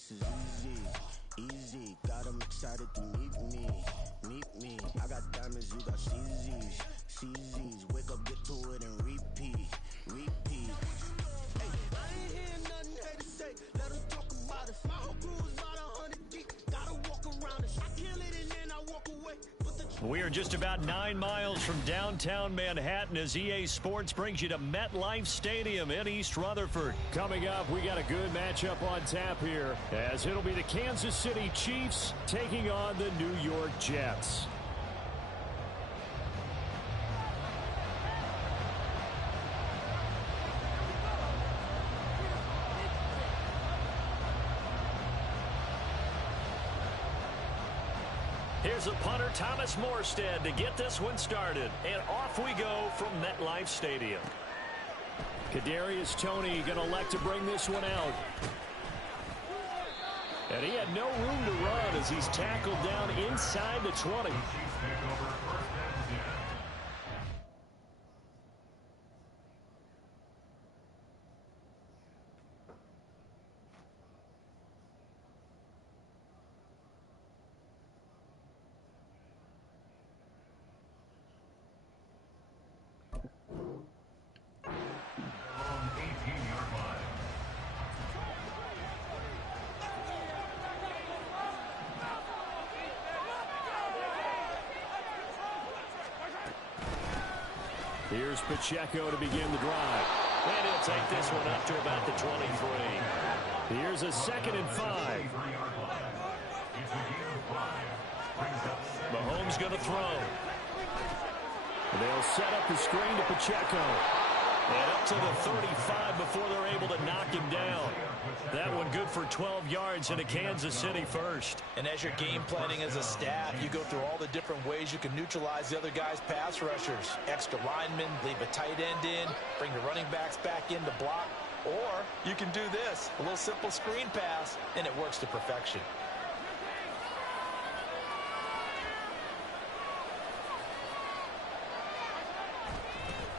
success is easy, easy. Got them excited to meet me. I got diamonds, you got CZs. Wake up, get to it, and repeat. Hey, I ain't hearing nothing haters say. Let them talk about it. My whole crew is about 100 deep. Gotta walk around it. I kill it and then I walk away. We are just about 9 miles from downtown Manhattan as EA Sports brings you to MetLife Stadium in East Rutherford. Coming up, we got a good matchup on tap here as it'll be the Kansas City Chiefs taking on the New York Jets. Here's a punter, Thomas Morstead, to get this one started. And off we go from MetLife Stadium. Kadarius Toney going to elect to bring this one out. And he had no room to run as he's tackled down inside the 20. Here's Pacheco to begin the drive. And he'll take this one up to about the 23. Here's a 2nd and 5. Mahomes going to throw. They'll set up the screen to Pacheco. And up to the 35 before they're able to knock him down. That one good for 12 yards and a Kansas City first. And as you're game planning as a staff, you go through all the different ways you can neutralize the other guy's pass rushers. Extra linemen, leave a tight end in, bring the running backs back in to block. Or you can do this, a little simple screen pass, and it works to perfection.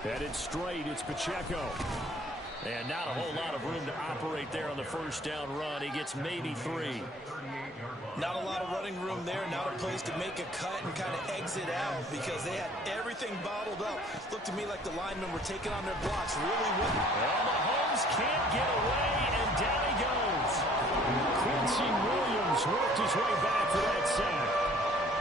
Headed straight, it's Pacheco. And not a whole lot of room to operate there on the first down run. He gets maybe 3. Not a lot of running room there, not a place to make a cut and kind of exit out because they had everything bottled up. Looked to me like the linemen were taking on their blocks really well. Well, Mahomes can't get away, and down he goes. Quincy Williams worked his way back for that sack.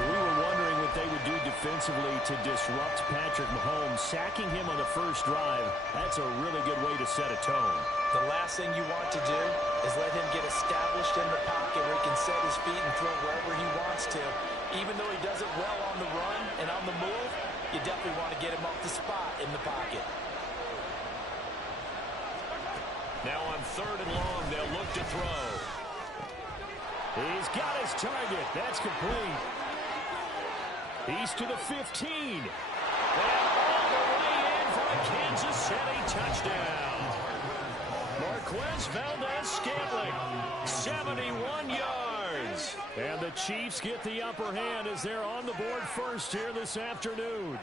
We were wondering what they would do defensively to disrupt Patrick Mahomes. Sacking him on the first drive, that's a really good way to set a tone. The last thing you want to do is let him get established in the pocket where he can set his feet and throw wherever he wants to. Even though he does it well on the run and on the move, you definitely want to get him off the spot in the pocket. Now on 3rd and long, they'll look to throw. He's got his target. That's complete. He's to the 15. And all the way in for a Kansas City touchdown. Marquez Valdez-Scantling, 71 yards. And the Chiefs get the upper hand as they're on the board first here this afternoon.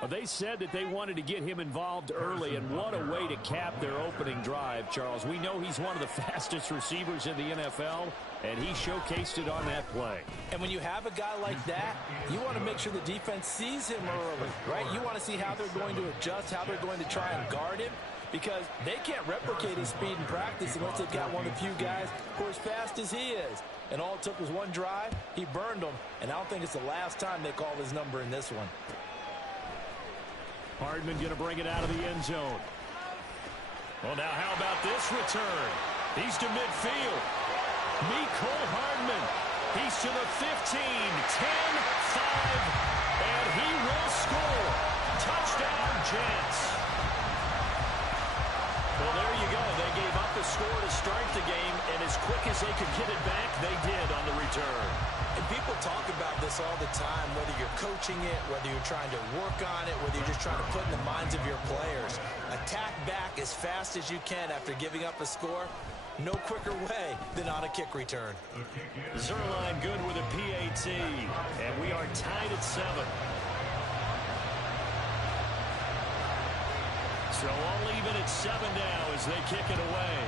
Well, they said that they wanted to get him involved early, and what a way to cap their opening drive, Charles. We know he's one of the fastest receivers in the NFL, and he showcased it on that play. And when you have a guy like that, you want to make sure the defense sees him early, right? You want to see how they're going to adjust, how they're going to try and guard him, because they can't replicate his speed in practice unless they've got one of the few guys who are as fast as he is. And all it took was one drive. He burned them, and I don't think it's the last time they called his number in this one. Hardman going to bring it out of the end zone. Well, now how about this return? He's to midfield. Mecole Hardman. He's to the 15, 10, 5, and he will score. Touchdown, Jets. Well, there you go. They gave up a score to start the game, and as quick as they could get it back, they did on the return. And people talk about this all the time, whether you're coaching it, whether you're trying to work on it, whether you're just trying to put in the minds of your players. Attack back as fast as you can after giving up a score. No quicker way than on a kick return. Zerline good with a PAT, and we are tied at 7. So all even at 7 now as they kick it away.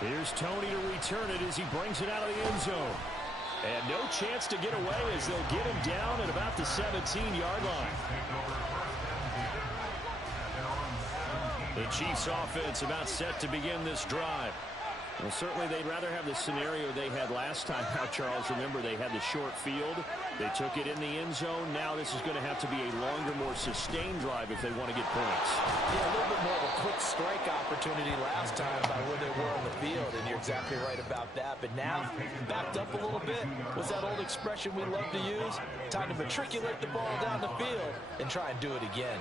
Here's Tony to return it as he brings it out of the end zone. And no chance to get away as they'll get him down at about the 17-yard line. The Chiefs offense about set to begin this drive. Well, certainly they'd rather have the scenario they had last time out, Charles. Remember, they had the short field. They took it in the end zone. Now this is going to have to be a longer, more sustained drive if they want to get points. Yeah, a little bit more of a quick strike opportunity last time by where they were on the field, and you're exactly right about that. But now, backed up a little bit, what's that old expression we love to use? Time to matriculate the ball down the field and try and do it again.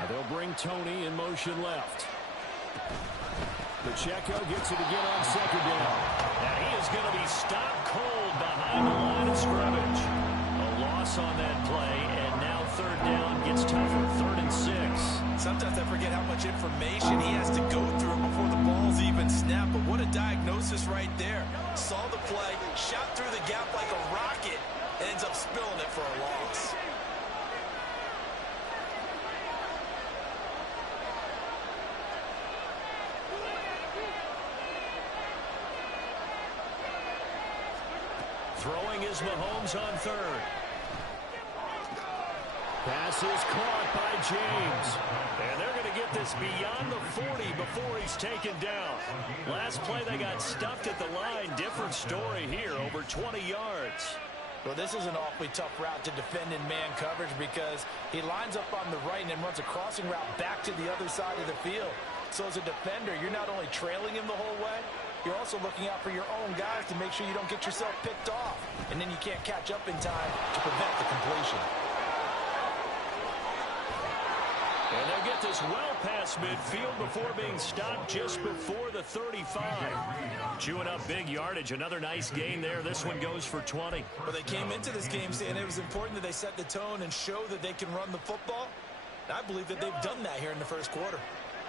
Now they'll bring Tony in motion left. Pacheco gets it again on second down. Now he is going to be stopped cold behind the line of scrimmage. A loss on that play, and now third down gets tougher. 3rd and 6. Sometimes I forget how much information he has to go through before the ball's even snapped, but what a diagnosis right there. Saw the play, shot through the gap like a rocket, ends up spilling it for a loss. Throwing is Mahomes on 3rd. Pass is caught by James. And they're going to get this beyond the 40 before he's taken down. Last play they got stuffed at the line. Different story here, over 20 yards. Well, this is an awfully tough route to defend in man coverage because he lines up on the right and then runs a crossing route back to the other side of the field. So as a defender, you're not only trailing him the whole way, you're also looking out for your own guys to make sure you don't get yourself picked off. And then you can't catch up in time to prevent the completion. And they'll get this well past midfield before being stopped just before the 35. Chewing up big yardage. Another nice gain there. This one goes for 20. Well, they came into this game saying it was important that they set the tone and show that they can run the football. I believe that they've done that here in the first quarter.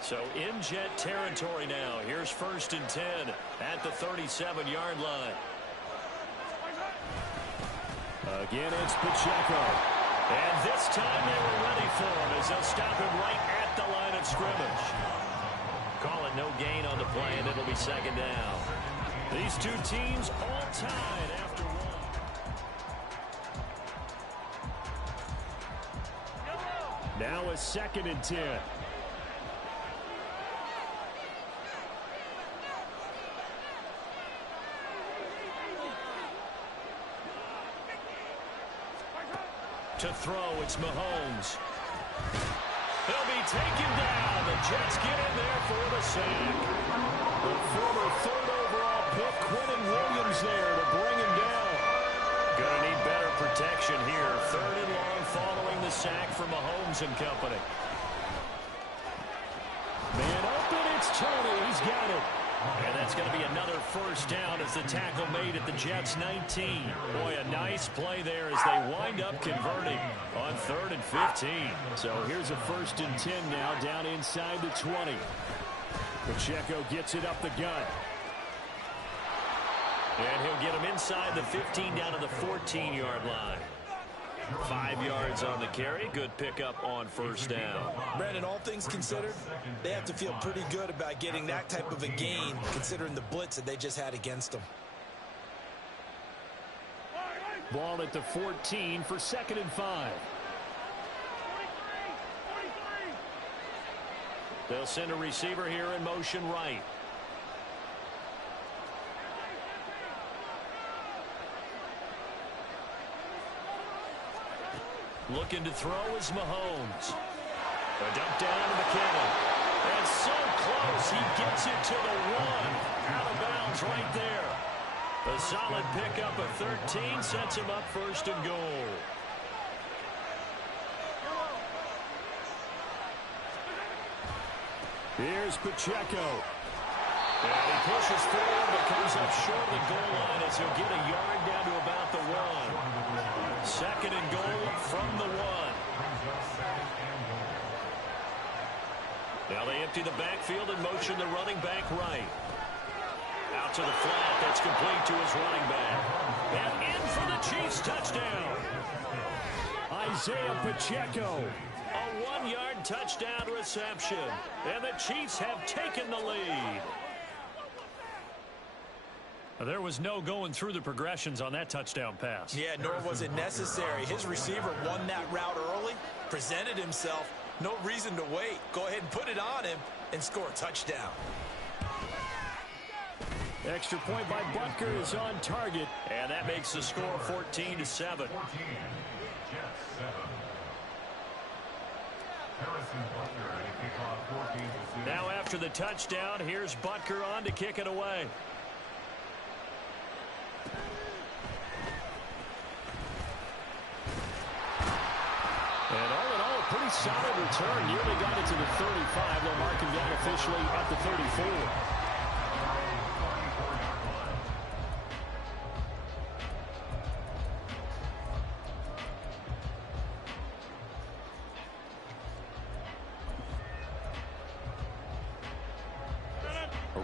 So in Jet territory now. Here's 1st and 10 at the 37-yard line. Again, it's Pacheco. And this time they were ready for him as they'll stop him right at the line of scrimmage. Call it no gain on the play, and it'll be 2nd down. These two teams all tied after one. Now a 2nd and 10. To throw, it's Mahomes. He'll be taken down. The Jets get in there for the sack. The former 3rd overall pick, Quentin Williams, there to bring him down. Gonna need better protection here. 3rd and long following the sack for Mahomes and company. Man open, it's Tony. He's got it. And that's going to be another 1st down as the tackle made at the Jets' 19. Boy, a nice play there as they wind up converting on 3rd and 15. So here's a 1st and 10 now down inside the 20. Pacheco gets it up the gut. And he'll get him inside the 15 down to the 14-yard line. 5 yards on the carry. Good pickup on 1st down. Brandon, all things considered, they have to feel pretty good about getting that type of a gain, considering the blitz that they just had against them. Ball at the 14 for 2nd and 5. They'll send a receiver here in motion right. Looking to throw is Mahomes. A dump down to McKinnon. And so close, he gets it to the 1. Out of bounds right there. A solid pickup of 13 sets him up 1st and goal. Here's Pacheco. And he pushes forward but comes up short of the goal line as he'll get a yard down to about the 1. 2nd and goal from the 1. Now they empty the backfield and motion the running back right. Out to the flat. That's complete to his running back. And in for the Chiefs touchdown. Isaiah Pacheco. A 1-yard touchdown reception. And the Chiefs have taken the lead. There was no going through the progressions on that touchdown pass. Yeah, nor was it necessary. His receiver won that route early, presented himself. No reason to wait. Go ahead and put it on him and score a touchdown. Extra point by Butker is on target, and that makes the score 14-7. Now after the touchdown, here's Butker on to kick it away. And all in all, a pretty solid return. Nearly got it to the 35. They'll mark him down officially at the 34.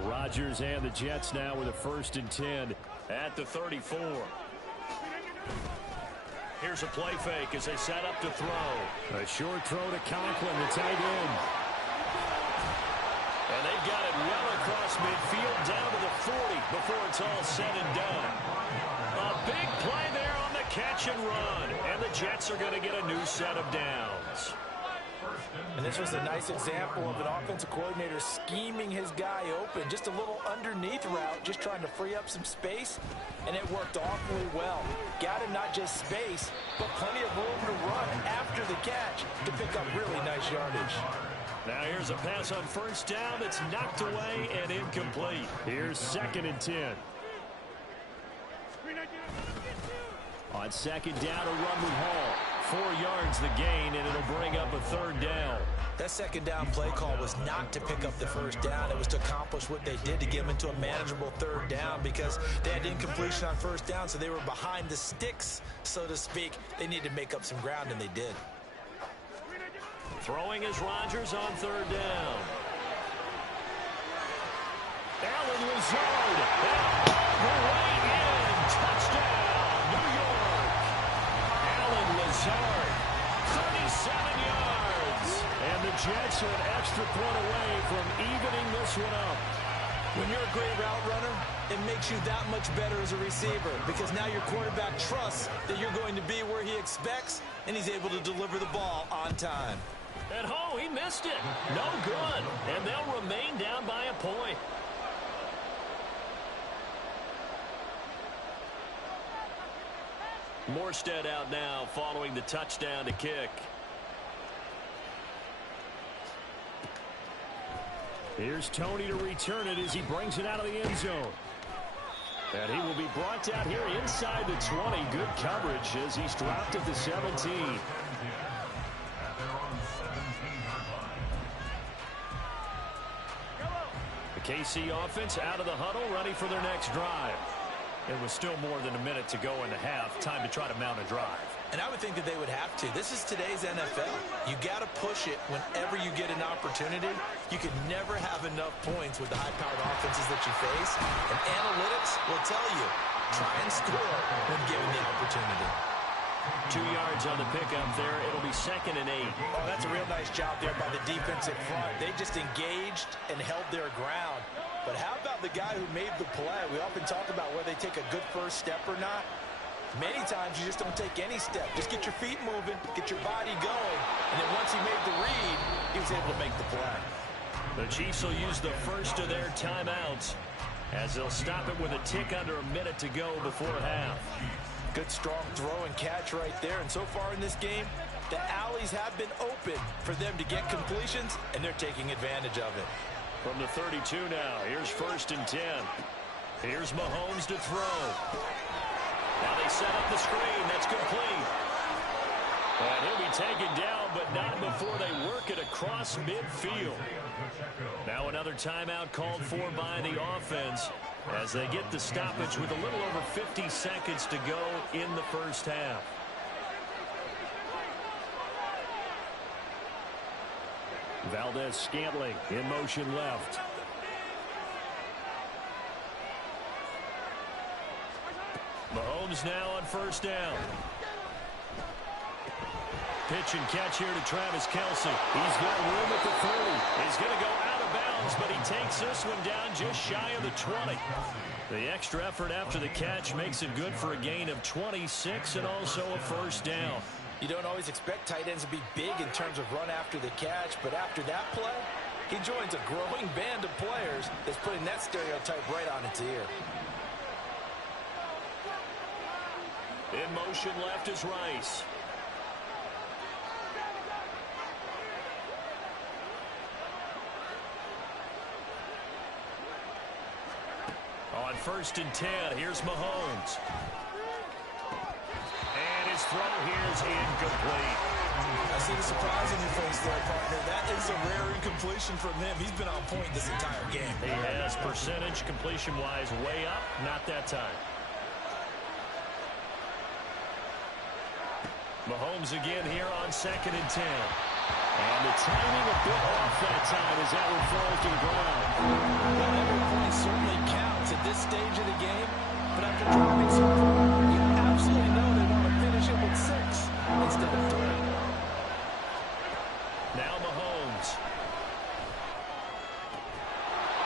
Rodgers and the Jets now with a 1st and 10 at the 34. Here's a play fake as they set up to throw. A short throw to Conklin, the tight end. And they've got it well across midfield down to the 40 before it's all said and done. A big play there on the catch and run. And the Jets are going to get a new set of downs. And this was a nice example of an offensive coordinator scheming his guy open. Just a little underneath route, just trying to free up some space, and it worked awfully well. Got him not just space, but plenty of room to run after the catch to pick up really nice yardage. Now here's a pass on 1st down that's knocked away and incomplete. Here's 2nd and 10. On 2nd down, a run with Hall. 4 yards the gain, and it'll bring up a 3rd down. That 2nd down play call was not to pick up the 1st down. It was to accomplish what they did to get them into a manageable 3rd down because they had incompletion on 1st down, so they were behind the sticks, so to speak. They needed to make up some ground, and they did. Throwing is Rodgers on 3rd down. Allen Lazard. The way in. Touchdown, New York. Allen Lazard, 37 yards. And the Jets are an extra point away from evening this one up. When you're a great route runner, it makes you that much better as a receiver because now your quarterback trusts that you're going to be where he expects, and he's able to deliver the ball on time. And he missed it. No good. And they'll remain down by a point. Morstead out now following the touchdown to kick. Here's Tony to return it as he brings it out of the end zone. And he will be brought out here inside the 20. Good coverage as he's dropped at the 17. The KC offense out of the huddle, ready for their next drive. It was still more than a minute to go in the half. Time to try to mount a drive. And I would think that they would have to. This is today's NFL. You got to push it whenever you get an opportunity. You can never have enough points with the high-powered offenses that you face. And analytics will tell you, try and score when given the opportunity. 2 yards on the pickup there. It'll be 2nd and 8. Oh, that's a real nice job there by the defensive front. They just engaged and held their ground. But how about the guy who made the play? We often talk about whether they take a good first step or not. Many times you just don't take any step. Just get your feet moving, get your body going. And then once he made the read, he was able to make the play. The Chiefs will use the first of their timeouts as they'll stop it with a tick under a minute to go before half. Good strong throw and catch right there. And so far in this game, the alleys have been open for them to get completions, and they're taking advantage of it. From the 32 now, here's 1st and 10. Here's Mahomes to throw. Now they set up the screen. That's complete. And he'll be taken down, but not before they work it across midfield. Now another timeout called for by the offense as they get the stoppage with a little over 50 seconds to go in the first half. Valdez-Scantling in motion left. Mahomes now on 1st down. Pitch and catch here to Travis Kelce. He's got room at the 30. He's going to go out of bounds, but he takes this one down just shy of the 20. The extra effort after the catch makes it good for a gain of 26 and also a first down. You don't always expect tight ends to be big in terms of run after the catch, but after that play, he joins a growing band of players that's putting that stereotype right on its ear. In motion left is Rice. On 1st and 10, here's Mahomes. And his throw here is incomplete. I see the surprise on your face there, partner. That is a rare incompletion from him. He's been on point this entire game. He has percentage completion-wise way up, not that time. Mahomes again here on 2nd and 10. And the timing a bit off that time as that one falls to the ground. Well, every point certainly counts at this stage of the game, but after dropping so far, you absolutely know they want to finish it with 6 instead of 3. Now Mahomes.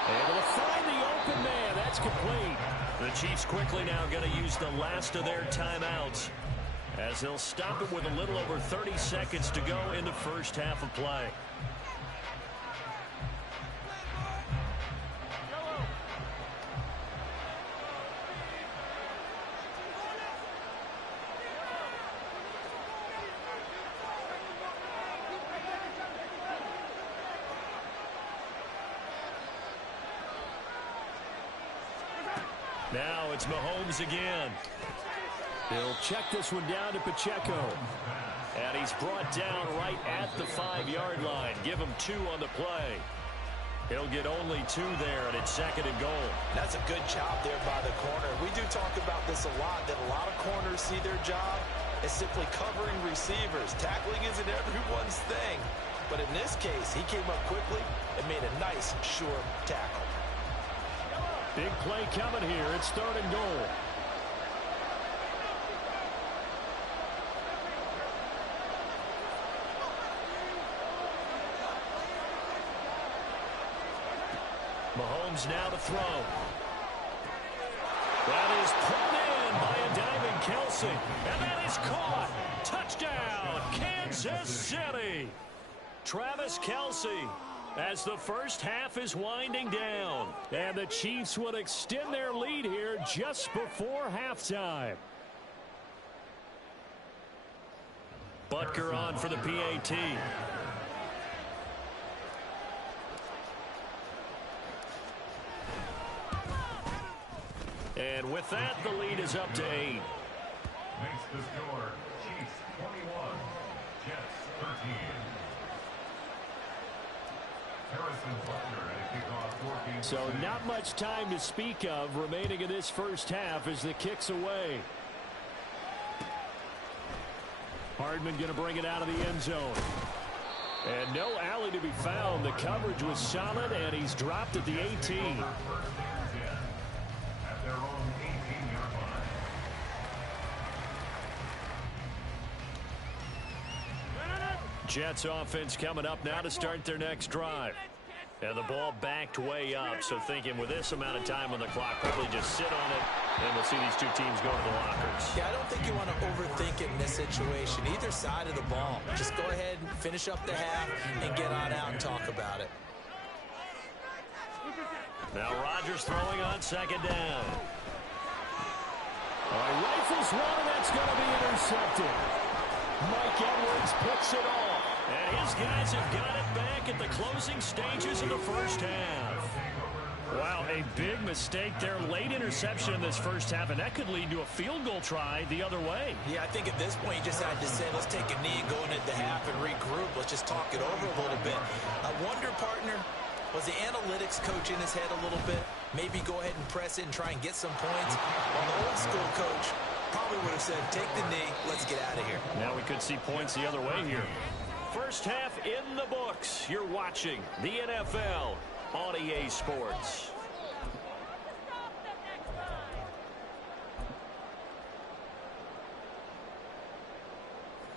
Able to find the open man. That's complete. The Chiefs quickly now going to use the last of their timeouts, as they'll stop it with a little over 30 seconds to go in the first half of play. Now it's Mahomes again. He'll check this one down to Pacheco. And he's brought down right at the 5-yard line. Give him 2 on the play. He'll get only 2 there, and it's 2nd and goal. That's a good job there by the corner. We do talk about this a lot, that a lot of corners see their job as simply covering receivers. Tackling isn't everyone's thing. But in this case, he came up quickly and made a nice, sure tackle. Big play coming here. It's 3rd and goal. Mahomes now to throw. That is put in by a diving Kelsey. And that is caught. Touchdown, Kansas City. Travis Kelsey, as the first half is winding down. And the Chiefs would extend their lead here just before halftime. Butker on for the PAT. And with that, the lead is up to 8. Makes the score Chiefs 21, Jets 13. So not much time to speak of remaining in this first half as the kick's away. Hardman going to bring it out of the end zone. And no alley to be found. The coverage was solid, and he's dropped at the 18. At their own 18-yard line. Jets offense coming up now to start their next drive. And the ball backed way up, so thinking with this amount of time on the clock, probably just sit on it, and we'll see these two teams go to the lockers. Yeah, I don't think you want to overthink it in this situation. Either side of the ball. Just go ahead and finish up the half and get on out and talk about it. Now Rodgers throwing on 2nd down. Rifles one, and that's going to be intercepted. Mike Edwards picks it off. And his guys have got it back at the closing stages of the first half. Wow, a big mistake there. Late interception in this first half, and that could lead to a field goal try the other way. Yeah, I think at this point you just had to say, let's take a knee and go into the half and regroup. Let's just talk it over a little bit. I wonder, partner, was the analytics coach in his head a little bit? Maybe go ahead and press it and try and get some points. Well, the old school coach probably would have said, take the knee, let's get out of here. Now we could see points the other way here. First half in the books. You're watching the NFL on EA Sports.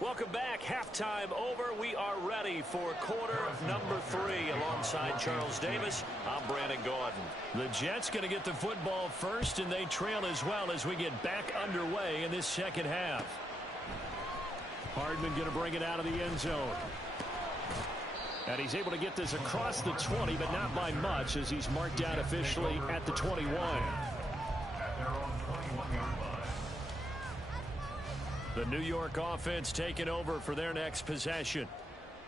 Welcome back. Halftime over. We are ready for quarter number 3 along alongside Charles Davis, I'm Brandon Gaudin. The Jets going to get the football first, and they trail as well as we get back underway in this second half. Hardman going to bring it out of the end zone. And he's able to get this across the 20, but not by much, as he's marked down officially at the 21. At their own 21-yard line. The New York offense taking over for their next possession.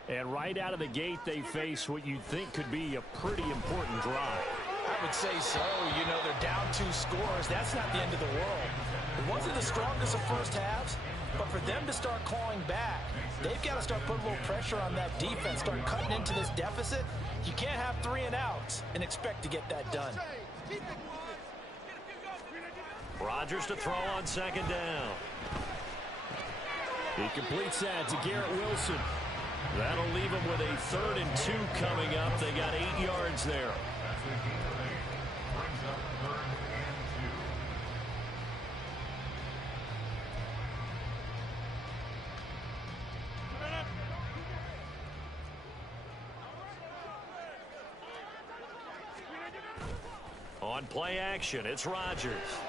And right out of the gate, they face what you'd think could be a pretty important drive. I would say so. You know, they're down 2 scores. That's not the end of the world. It wasn't the strongest of first halves, but for them to start clawing back, they've got to start putting a little pressure on that defense, start cutting into this deficit. You can't have 3 and outs and expect to get that done. Rodgers to throw on second down. He completes that to Garrett Wilson. That'll leave him with a 3rd and 2 coming up. They got 8 yards there. That's the key play. Brings up 3rd and 2. On play action, it's Rodgers.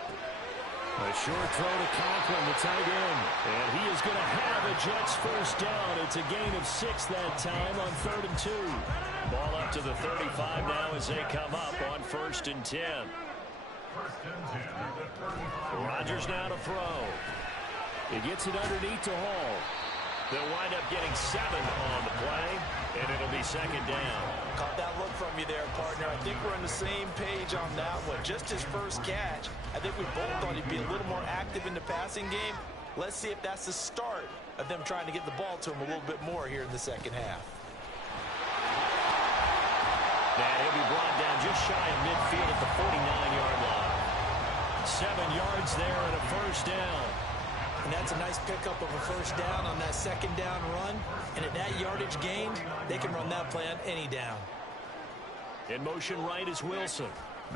A short throw to Conklin, the tight end. And he is going to have a Jets first down. It's a gain of 6 that time on 3rd and 2. Ball up to the 35 now as they come up on 1st and 10. 1st and 10 at the 35. Rodgers now to throw. He gets it underneath to Hall. They'll wind up getting 7 on the play, and it'll be 2nd down. Caught that look from you there, partner. I think we're on the same page on that one. Just his first catch. I think we both thought he'd be a little more active in the passing game. Let's see if that's the start of them trying to get the ball to him a little bit more here in the second half. And he'll be brought down just shy of midfield at the 49-yard line. 7 yards there and a first down. And that's a nice pickup of a first down on that second down run. And at that yardage gain, they can run that play on any down. In motion right is Wilson.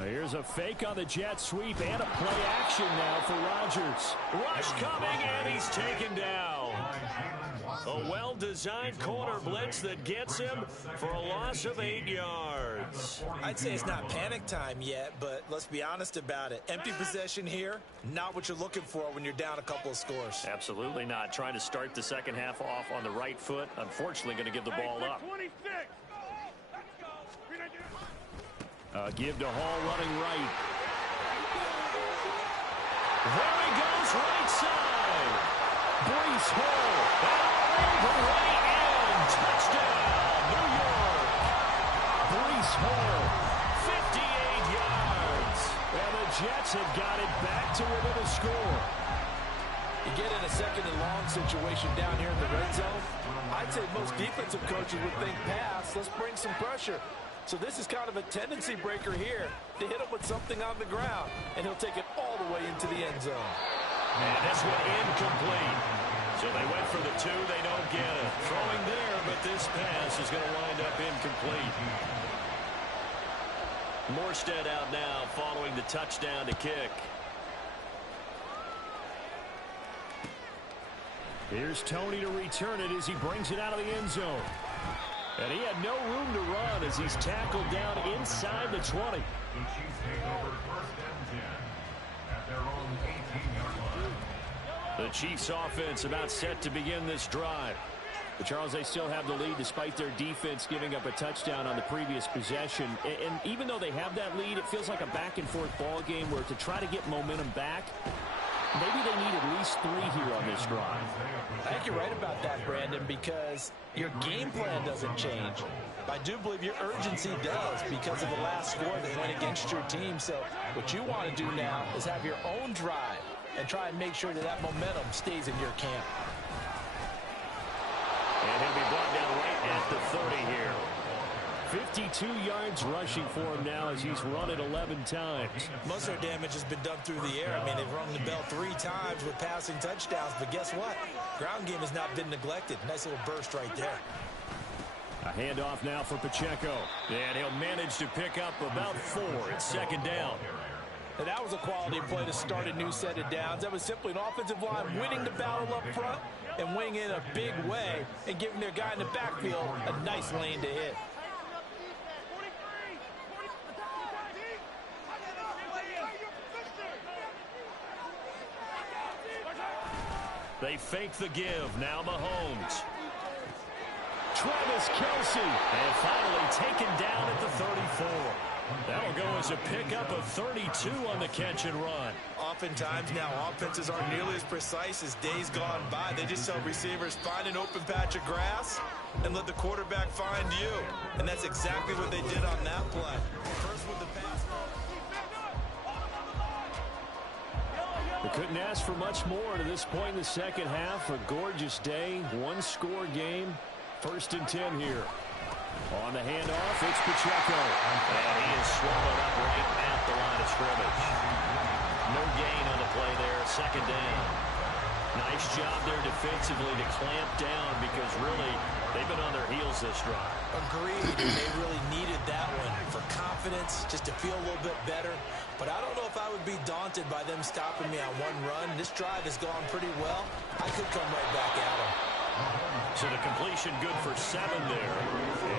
Here's a fake on the jet sweep and a play action now for Rodgers. Rush coming, and he's taken down. A well-designed corner blitz that gets him for a loss of 8 yards. I'd say it's not panic time yet, but let's be honest about it. Empty possession here, not what you're looking for when you're down a couple of scores. Absolutely not. Trying to start the second half off on the right foot. Unfortunately, going to give the ball up. Give to Hall running right. There he goes, right side. Breece Hall. The way in. Touchdown, New York. Breece Hall, 58 yards. And the Jets have got it back to within a score. You get in a 2nd and long situation down here in the red zone. I'd say most defensive coaches would think pass. Let's bring some pressure. So this is kind of a tendency breaker here to hit him with something on the ground, and he'll take it all the way into the end zone. And this one incomplete. So they went for the 2. They don't get it. Throwing there, but this pass is going to wind up incomplete. Morstead out now following the touchdown to kick. Here's Tony to return it as he brings it out of the end zone. And he had no room to run as he's tackled down inside the 20. The Chiefs take over 1st and 10 at their own 18-yard line. The Chiefs offense about set to begin this drive. But Charles, they still have the lead despite their defense giving up a touchdown on the previous possession. And even though they have that lead, it feels like a back-and-forth ball game where to try to get momentum back, maybe they need at least 3 here on this drive. I think you're right about that, Brandon, because your game plan doesn't change. I do believe your urgency does because of the last score that went against your team. So what you want to do now is have your own drive and try and make sure that that momentum stays in your camp. And he'll be brought down right at the 30 here. 52 yards rushing for him now as he's run it 11 times. Most of their damage has been done through the air. I mean, they've rung the bell 3 times with passing touchdowns, but guess what? Ground game has not been neglected. Nice little burst right there. A handoff now for Pacheco. And he'll manage to pick up about 4 at 2nd down. And that was a quality play to start a new set of downs. That was simply an offensive line winning the battle up front and winning in a big way and giving their guy in the backfield a nice lane to hit. They fake the give. Now Mahomes. Travis Kelce. And finally taken down at the 34. That'll go as a pickup of 32 on the catch and run. Oftentimes now, offenses aren't nearly as precise as days gone by. They just tell receivers, find an open patch of grass and let the quarterback find you. And that's exactly what they did on that play. First with the pass. They couldn't ask for much more to this point in the second half. A gorgeous day, one-score game. 1st and 10 here. On the handoff, it's Pacheco. And he is swallowed up right at the line of scrimmage. No gain on the play there, 2nd down. Nice job there defensively to clamp down because really they've been on their heels this drive. Agreed, and they really needed that one for confidence, just to feel a little bit better. But I don't know if I would be daunted by them stopping me on one run. This drive has gone pretty well. I could come right back at them. So the completion good for 7 there.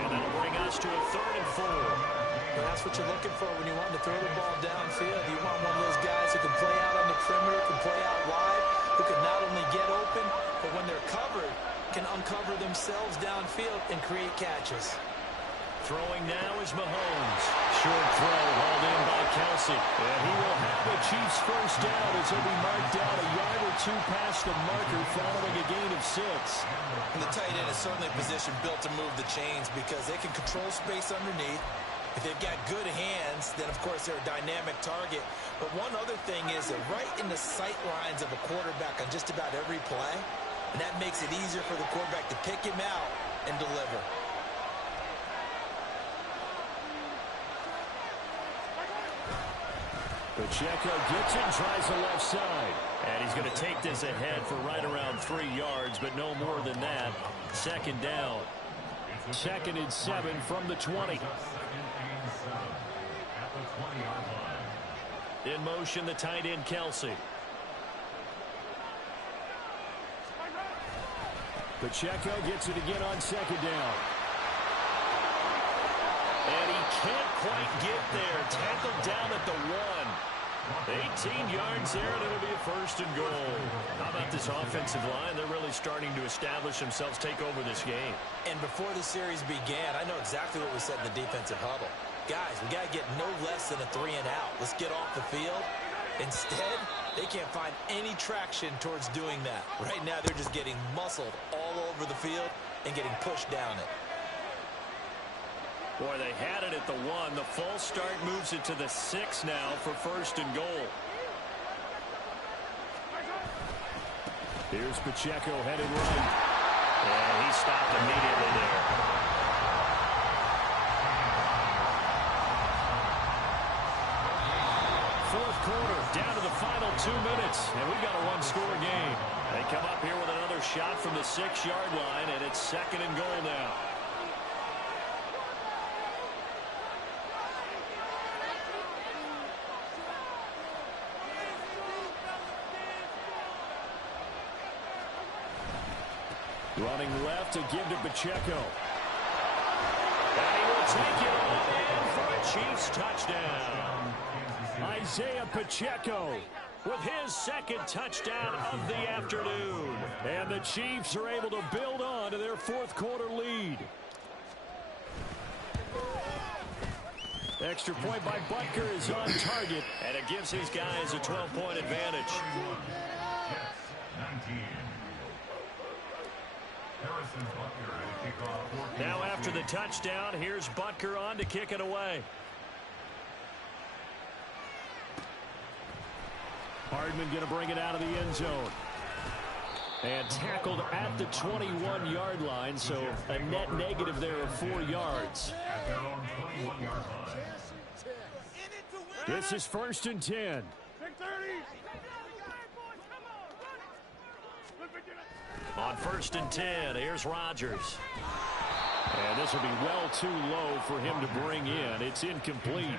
And that'll bring us to a 3rd and 4. And that's what you're looking for when you want to throw the ball downfield. You want one of those guys who can play out on the perimeter, can play out wide, who can not only get open, but when they're covered, can uncover themselves downfield and create catches. Throwing now is Mahomes. Short throw hauled in by Kelce. And he will have the Chiefs first down as he'll be marked down a yard or 2 past the marker following a gain of 6. And the tight end is certainly a position built to move the chains because they can control space underneath. If they've got good hands, then of course they're a dynamic target. But one other thing is they're right in the sight lines of a quarterback on just about every play. And that makes it easier for the quarterback to pick him out and deliver. Pacheco gets it, tries the left side. And he's going to take this ahead for right around 3 yards, but no more than that. 2nd down. 2nd and 7 from the 20. In motion, the tight end, Kelce. Pacheco gets it again on 2nd down. And he can't quite get there. Tackled down at the 1. 18 yards there, and it'll be a 1st and goal. How about this offensive line? They're really starting to establish themselves, take over this game. And before the series began, I know exactly what we said in the defensive huddle. Guys, we got to get no less than a 3 and out. Let's get off the field. Instead, they can't find any traction towards doing that. Right now, they're just getting muscled all over the field and getting pushed down it. Boy, they had it at the 1. The false start moves it to the 6 now for 1st and goal. Here's Pacheco headed right. And he stopped immediately there. Fourth quarter, down to the final 2 minutes. And we've got a one-score game. They come up here with another shot from the 6-yard line, and it's 2nd and goal now. Running left to give to Pacheco. And he will take it on in for a Chiefs touchdown. Isaiah Pacheco with his 2nd touchdown of the afternoon. And the Chiefs are able to build on to their 4th quarter lead. Extra point by Butker is on target, and it gives these guys a 12-point advantage. Now after the touchdown, here's Butker on to kick it away. Hardman going to bring it out of the end zone. And tackled at the 21-yard line, so a net negative there of 4 yards. This is 1st and 10. On 1st and 10, here's Rodgers. And this will be well too low for him to bring in. It's incomplete.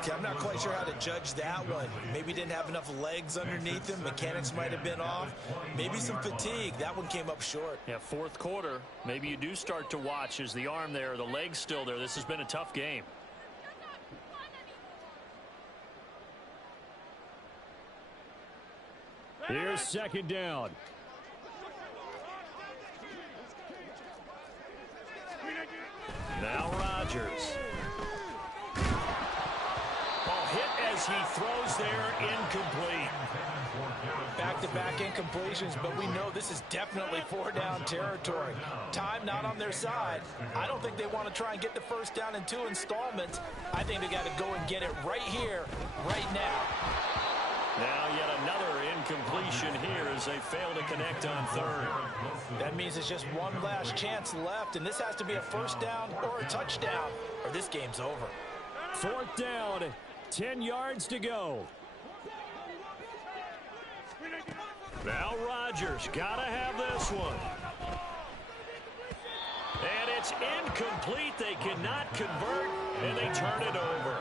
Okay, I'm not quite sure how to judge that one. Maybe he didn't have enough legs underneath him. Mechanics might have been off. Maybe some fatigue. That one came up short. Yeah, 4th quarter. Maybe you do start to watch as the arm there, the leg's still there. This has been a tough game. Here's 2nd down. Now Rodgers. Ball hit as he throws there, incomplete. Back-to-back incompletions, but we know this is definitely 4-down territory. Time not on their side. I don't think they want to try and get the first down in 2 installments. I think they got to go and get it right here, right now. Now yet another incompletion here as they fail to connect on third. That means it's just one last chance left, and this has to be a first down or a touchdown, or this game's over. 4th down, 10 yards to go. Now Rodgers, gotta have this one. And it's incomplete. They cannot convert, and they turn it over.